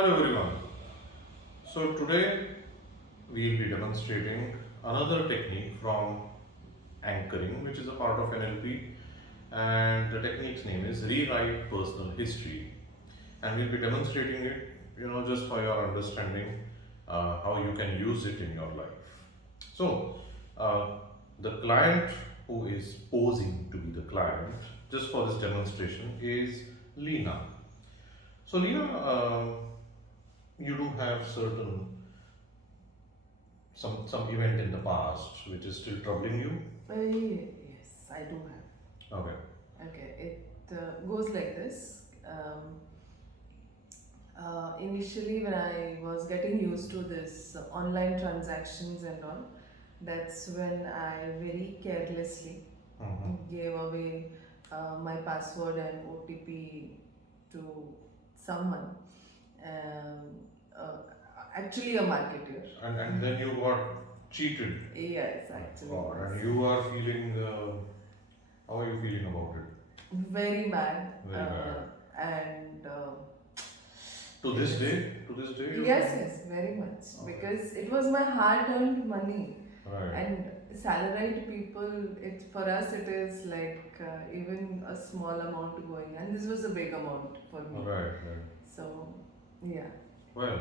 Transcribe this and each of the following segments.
Hello everyone. So today we'll be demonstrating another technique from anchoring, which is a part of NLP, and the technique's name is Rewrite Personal History. And we'll be demonstrating it, just for your understanding, how you can use it in your life. So, uh, the client who is posing to be the client, just for this demonstration, is Lena. So, Lena, you do have certain some event in the past which is still troubling you. Yes, I do have. Okay. Okay, it goes like this. Initially, when I was getting used to this online transactions and all, that's when I very carelessly gave away my password and OTP to someone. Um, uh, Actually, a marketer. And then you got cheated. Yes, actually. Oh, Was. and you are feeling how are you feeling about it? Very bad. Very bad. And To this day, to this day. yes, very much. Okay. Because it was my hard-earned money. Right. And salaried people, it for us it is like even a small amount going, and this was a big amount for me. Right, right. So, yeah. Well,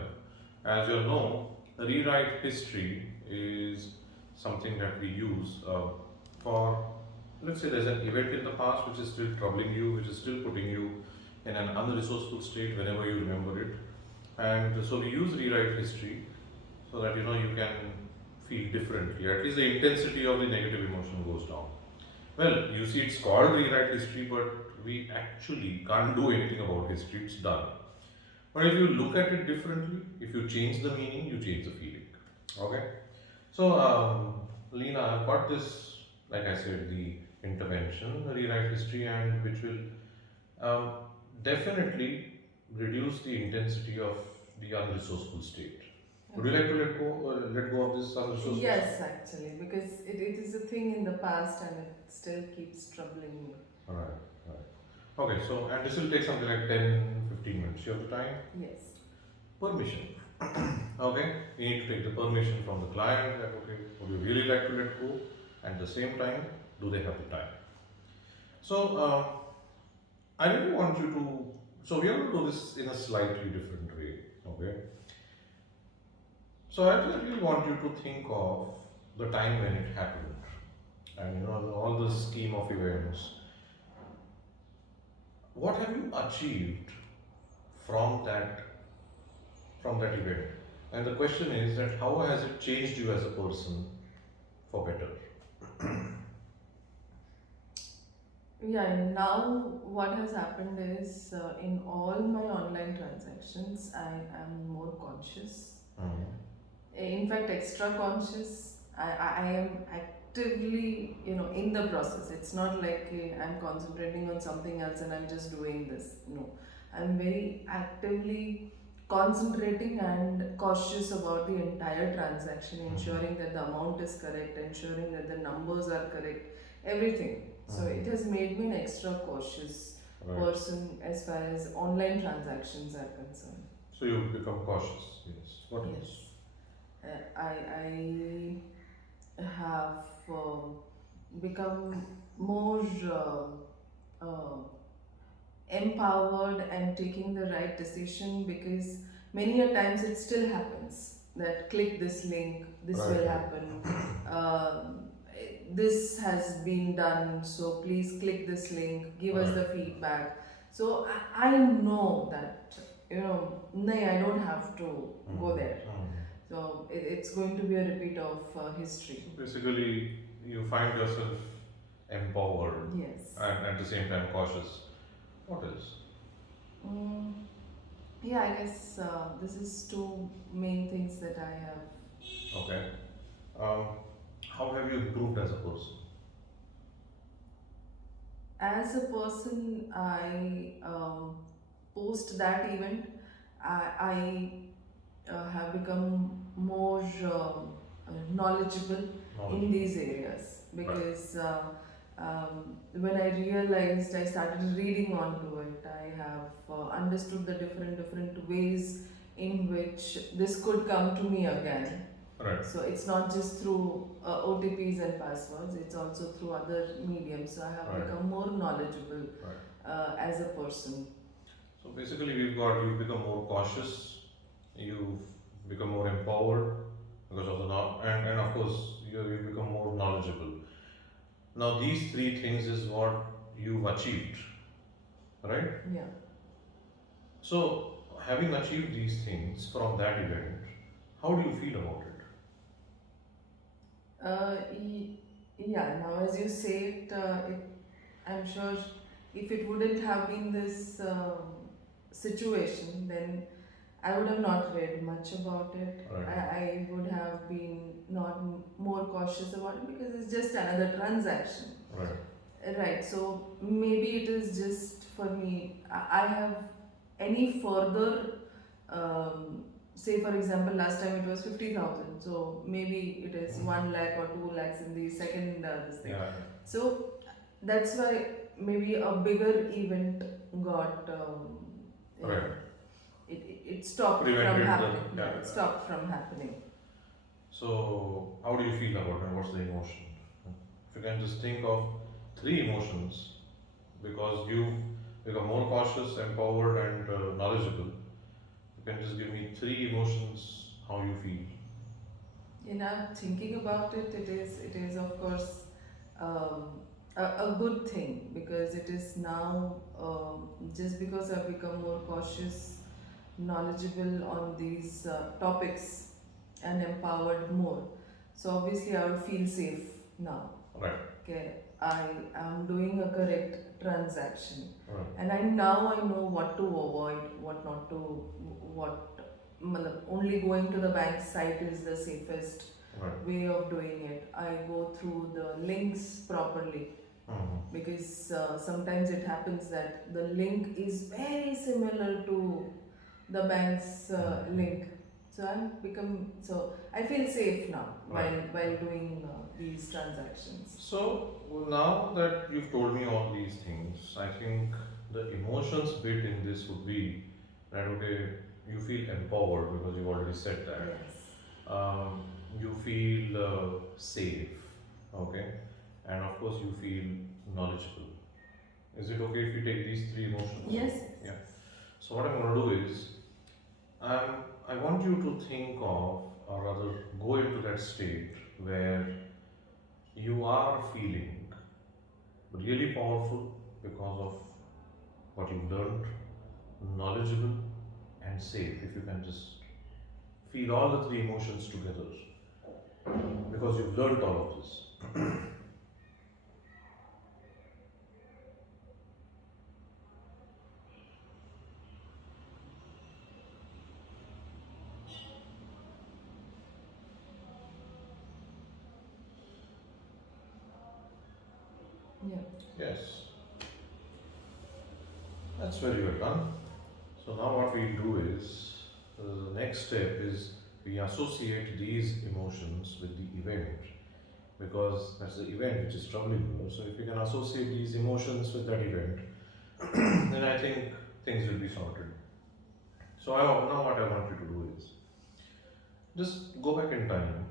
as you know, rewrite history is something that we use for, let's say there's an event in the past which is still troubling you, which is still putting you in an unresourceful state whenever you remember it. And so we use rewrite history so that you can feel differently. At least the intensity of the negative emotion goes down. Well, you see, it's called rewrite history, but we actually can't do anything about history, it's done. But if you look at it differently, if you change the meaning, you change the feeling. Okay? So, Lena, I've got this, like I said, the intervention, the rewrite history, and which will um, definitely reduce the intensity of the unresourceful state. Would you like to let go of this unresourceful Yes, state? actually, because it is a thing in the past and it still keeps troubling me. Alright, right. Okay, so, and this will take something like 10-15 minutes. You have the time? Yes. Permission. Okay, we need to take the permission from the client that okay, would you really like to let go? At the same time, do they have the time? So, I really want you to. So we are going to do this in a slightly different way. Okay. So I really want you to think of the time when it happened, and all the scheme of events. What have you achieved from that event? And the question is that how has it changed you as a person for better? Yeah, and now what has happened is in all my online transactions, I am more conscious. In fact, extra conscious. I am actively, in the process. It's not like I'm concentrating on something else and I'm just doing this. No, I'm very actively concentrating and cautious about the entire transaction, ensuring that the amount is correct, ensuring that the numbers are correct, everything. So it has made me an extra cautious Right. person as far as online transactions are concerned. So you've become cautious. Yes. What else? Yes. I have become more empowered and taking the right decision, because many a times it still happens that click this link, this Right. will happen. This has been done, so please click this link, give us the feedback. So I know that, nay, I don't have to go there. So it's going to be a repeat of history. Basically, you find yourself empowered Yes. and at the same time cautious. What else? Mm, yeah, I guess this is two main things that I have. Okay. Um, how have you improved as a person? As a person, I post that event, I have become more knowledgeable in these areas, because when I realized, I started reading onto it. I have understood the different ways in which this could come to me again. Right. So it's not just through OTPs and passwords, it's also through other mediums. So I have Right. become more knowledgeable Right. as a person. So basically, you've become more cautious, you've become more empowered because of the and of course, you've become more knowledgeable. Now, these three things is what you've achieved, right? Yeah. So, having achieved these things from that event, how do you feel about it? Yeah, now as you say it, I'm sure if it wouldn't have been this situation, then I would have not read much about it. Right. I would have been not more cautious about it because it's just another transaction. Right. Right, so maybe it is just for me. I have any further, say for example, last time it was 50,000, so maybe it is 1 lakh or 2 lakhs in the second this thing. Yeah. So that's why maybe a bigger event got Right. it stopped Prevented from the- happening. yeah. It stopped from happening. So, how do you feel about it? What's the emotion? If you can just think of three emotions, because you become more cautious, empowered, and knowledgeable, you can just give me three emotions how you feel. Thinking about it, it is of course a good thing because it is now just because I've become more cautious, knowledgeable on these topics, and empowered more. So obviously, I would feel safe now. Right. Okay, I am doing a correct transaction, Right. and I know what to avoid, what not to, what. Only going to the bank site is the safest Right. way of doing it. I go through the links properly because sometimes it happens that the link is very similar to the bank's link. So I feel safe now while doing these transactions. So now that you've told me all these things, I think the emotions bit in this would be that okay, you feel empowered because you've already said that. Yes. You feel safe, okay, and of course you feel knowledgeable. Is it okay if we take these three emotions? Yes. Yeah. So what I'm going to do is, I want you to think of, or rather, go into that state where you are feeling really powerful because of what you've learned, knowledgeable, and safe. If you can just feel all the three emotions together because you've learned all of this. Yeah. Yes, that's very well done. So now what we do is, the next step is we associate these emotions with the event because that's the event which is troubling you. So if you can associate these emotions with that event, then I think things will be sorted. So now what I want you to do is just go back in time,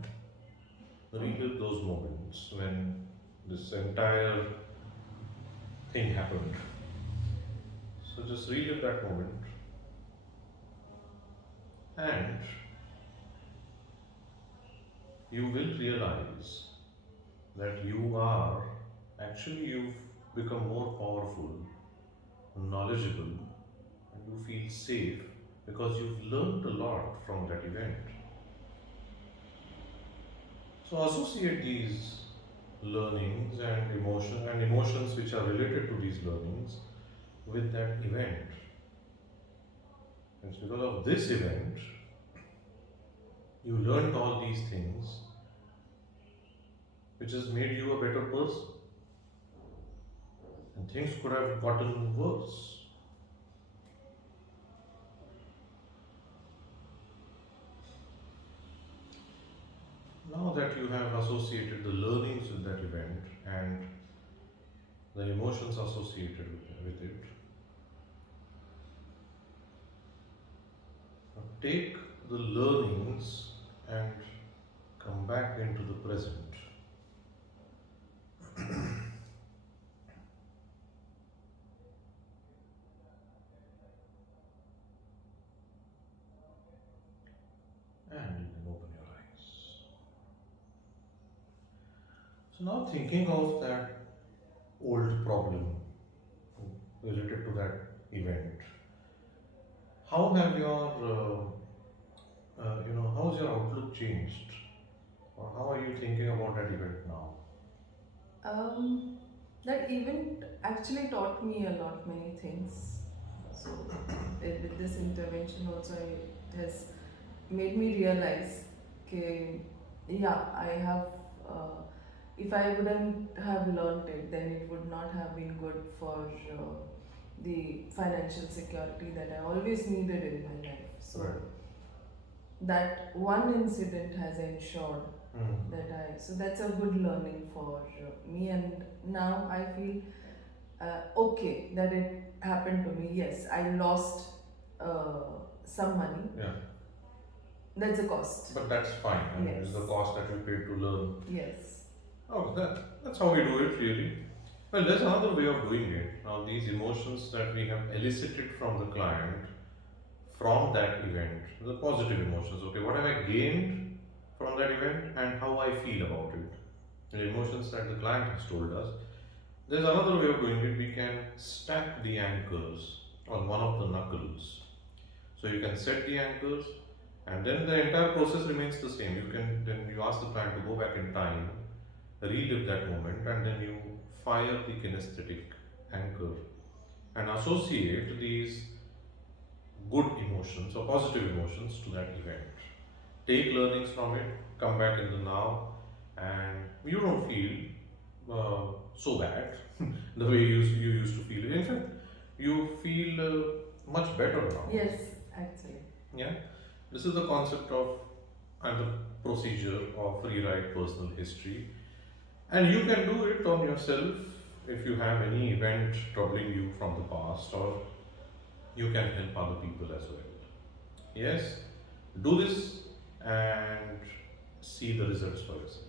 relive those moments when this entire thing happened. So just relive that moment and you will realize that you've become more powerful, knowledgeable, and you feel safe because you've learned a lot from that event. So associate these learnings and emotions which are related to these learnings with that event. It's because of this event you learned all these things which has made you a better person. And things could have gotten worse. Now that you have associated the learnings with that event and the emotions associated with it, take the learnings and come back into the present. And you can open your eyes. So now thinking of that old problem related to that event, how have your, how's your outlook changed? Or how are you thinking about that event now? Um, that event actually taught me a lot, many things. So, with this intervention, also, it has made me realize, okay, yeah, I have. If I wouldn't have learned it, then it would not have been good for the financial security that I always needed in my life. So, Right. that one incident has ensured Mm. that so that's a good learning for me, and now I feel okay that it happened to me. Yes, I lost some money. Yeah. That's a cost. But that's fine. I mean, it's Yes. the cost that we pay to learn. Yes. Oh, that's how we do it, really. Well, there's another way of doing it. Now, these emotions that we have elicited from the client from that event, the positive emotions, okay, what have I gained from that event and how I feel about it, the emotions that the client has told us. There's another way of doing it. We can stack the anchors on one of the knuckles. So you can set the anchors, and then the entire process remains the same. You ask the client to go back in time, relive that moment, and then you fire the kinesthetic anchor and associate these good emotions or positive emotions to that event. Take learnings from it, come back in the now, and you don't feel so bad the way you used to feel. In fact, you feel much better now. Yes, actually. Yeah, this is the concept of and the procedure of rewrite personal history, and you can do it on yourself if you have any event troubling you from the past, or you can help other people as well. Yes, do this and see the results for yourself.